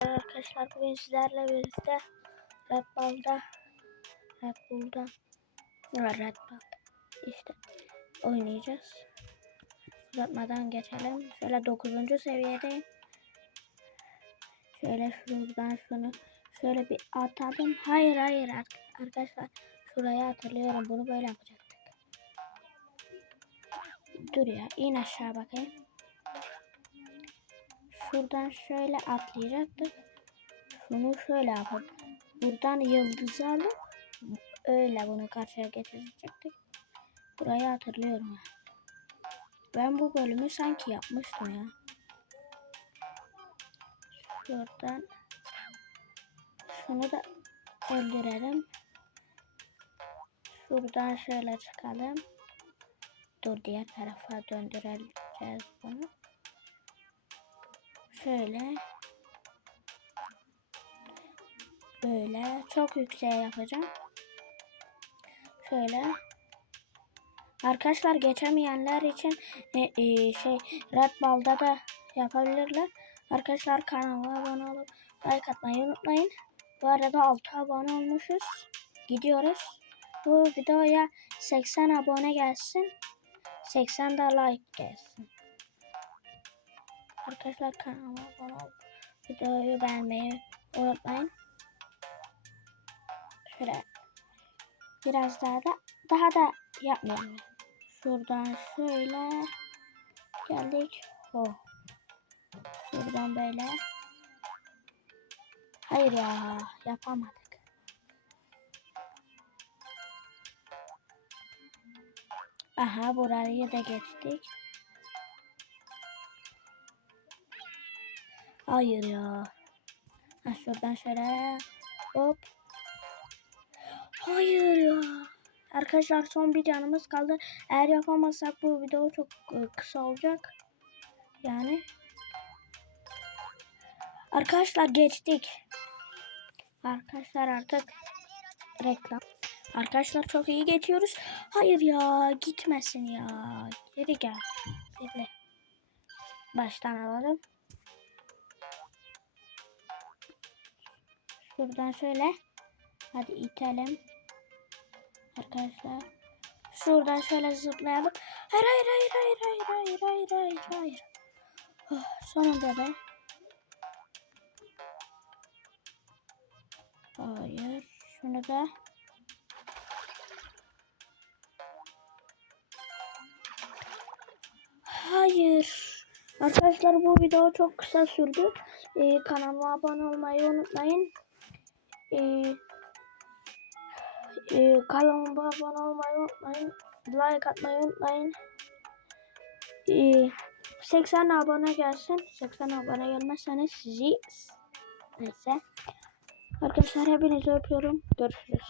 Arkadaşlar bugün sizlerle birlikte Red Bull'da Red Bull'da Red Bull işte oynayacağız. Uzatmadan geçelim. Şöyle 9. seviyedeyim. Şöyle şuradan şunu şöyle bir atalım. Hayır hayır ar- arkadaşlar şurayı hatırlıyorum. Bunu böyle yapacaktık. Dur ya in aşağı bakayım. Şuradan şöyle atlayacaktık. Şunu şöyle yapıp buradan yıldızı alıp öyle bunu karşıya geçirecektik. Burayı hatırlıyorum. Ben bu bölümü sanki yapmıştım ya. Şuradan şunu da öldürelim. Şuradan şöyle çıkalım. Dur diğer tarafa döndüreceğiz bunu. Şöyle. Böyle çok yükseğe yapacağım. Şöyle. Arkadaşlar geçemeyenler için e, e, şey Red Ball'da da yapabilirler. Arkadaşlar kanala abone olup like atmayı unutmayın. Bu arada 6 abone olmuşuz. Gidiyoruz. Bu videoya 80 abone gelsin. 80 de like gelsin. Arkadaşlar kanalıma abone olup videoyu beğenmeyi unutmayın. Şöyle biraz daha da daha da yapmayalım. Şuradan şöyle geldik. Oh. Şuradan böyle. Hayır ya yapamadık. Aha burayı da geçtik. Hayır ya. Ha, şuradan şöyle hop. Hayır ya. Arkadaşlar son bir canımız kaldı. Eğer yapamazsak bu video çok e, kısa olacak. Yani. Arkadaşlar geçtik. Arkadaşlar artık reklam. Arkadaşlar çok iyi geçiyoruz. Hayır ya gitmesin ya. Geri gel. Bekle. Baştan alalım. Şuradan şöyle. Hadi itelim. Arkadaşlar. Şuradan şöyle zıplayalım. Hayır hayır hayır hayır hayır hayır hayır hayır hayır. Oh, sonunda be. Hayır. Şunu da. Hayır. Arkadaşlar bu video çok kısa sürdü. Ee, kanalıma abone olmayı unutmayın. Ee, e, kanalıma abone olmayı unutmayın. Like atmayı unutmayın. Ee, 80 abone gelsin. 80 abone gelmezseniz sizi neyse. Arkadaşlar hepinizi öpüyorum. Görüşürüz.